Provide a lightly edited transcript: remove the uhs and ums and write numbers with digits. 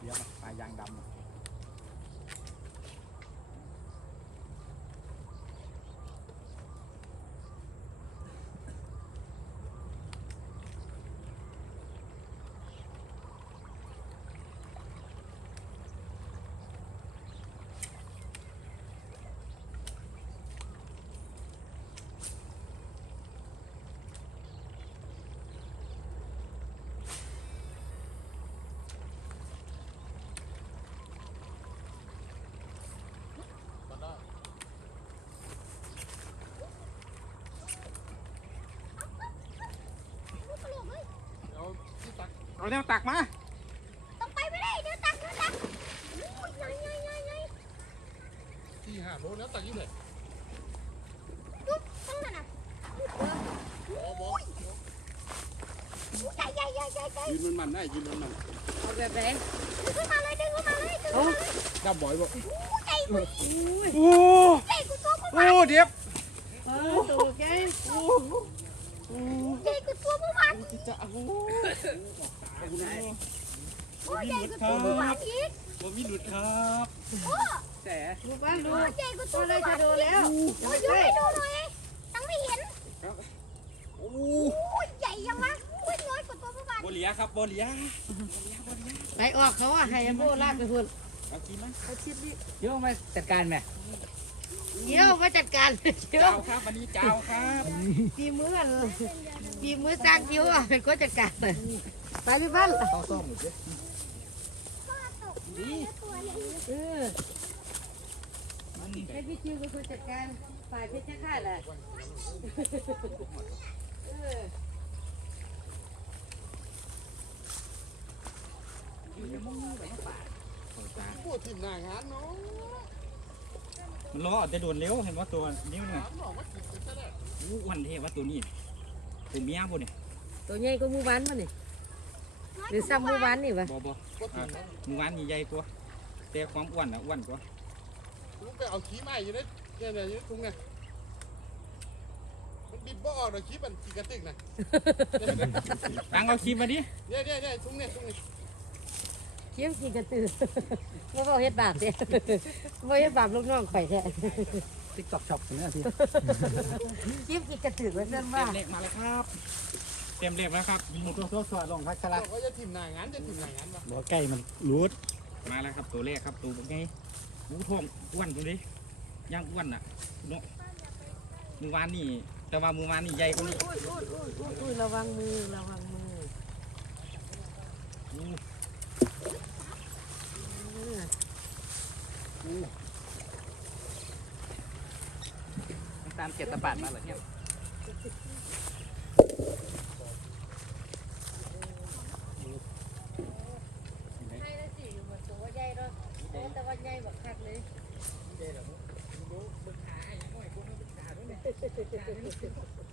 เดี๋ยวปลายางดำเอาแนวตักมาต้องไปไม่ได้เดี๋ยวตักโอ้ยใหญ่ที่5 โลแล้วตักยี่เลยยุบต้องนั่นน่ะใหญ่ยืนมันได้ยืนมันเอาแบบไหนดึงขึ้นมาเลยดับบ่อยบ่ใหญ่กูโอ้ตัวผู้โอ้เดี๋ยวตัวแกใหญ่กูตัวผู้มันจะโอ้ใหญ่กูตัวผู้มันอีกบ่มีหลุดครับแต่ดูบ้านดูใหญ่กูตัวอะไรจะดูแล้วโอ้ยยกให้ดูหน่อยตั้งไม่เห็นโอ้ยใหญ่ยังวะโอ้ยน้อยกว่าตัวผู้มันบ่เหลียครับบ่เหลียไหลออกเขาอ่ะให้โบลากไปพุ่นเอากินมั้ยเขาชิดนี่เดี๋ยวมาจัดการแม่เดี๋ยวมาจัดการเดี๋ยวเจ้าครับวันนี้เจ้าครับปีมือสร้างคิ้วอ่ะเป็นคนจัดการเลยไปพี่พันธุ์ต้องซ่อมหมดเลยเออให้พี่คิวเป็นคนจัดการฝ่ายเพชรฆาตแหละพูดทีมหน้างานเนาะมันล้อจะโดนเร็วเห็นว่าตัวนี้มันไงบอกว่ากินไปแล้ววันเทว่าตัวนี้ตัวเมียบ่เนี่ยตัวใหญ่ก็มูบ้านป่ะนี่หรือซ้ำมูบ้านนี่ปะบ่มือวานนี่ใหญ่กว่าแต่ความอ้วนอ่ะอ้วนกว่าลุงไปเอาขี้ไม้อยู่เนี่ยอยู่ตรงเนี่ยมันบิดบ่ออกเลยขี้มันขี้กระติกนะตังเอาคลิปมาดิเนี่ยตรงเนี่ยเคี้ยวกินกระตือว่าเขาเฮ็ดบาปเนี่ยว่าเฮ็ดบาปลูกน้องข่อยแท้ติ๊กต็อกช็อปเนี่ยทีเคี้ยวกินกระตือไว้เพื่อนเต็ว่ามเล็กมาแล้วครับเต็มเล็กแล้วครับหมุนตัวสวัสดิ์ลงพัชบระอกว่าจะทีมหน้างานวะบ่ใกล้มันรูดมาแล้วครับตัวแรกครับตัวเป็นไงหูทองอ้วนดูดิย่างอ้วนอ่ะเนาะมือวานนี่แต่ว่ามือวานนี่ใหญ่กว่านี้อุ้ยระวังมือตามเจ็ดตะบาดมาเหรอเนี่ยให้ได้สิอยู่หมดตัวใหญ่เนาะแต่ว่าใหญ่แบบคักเลยเดี๋ยวบึกขาไอ้น้อยพวกนั้นบึกขาด้วยเนี่ย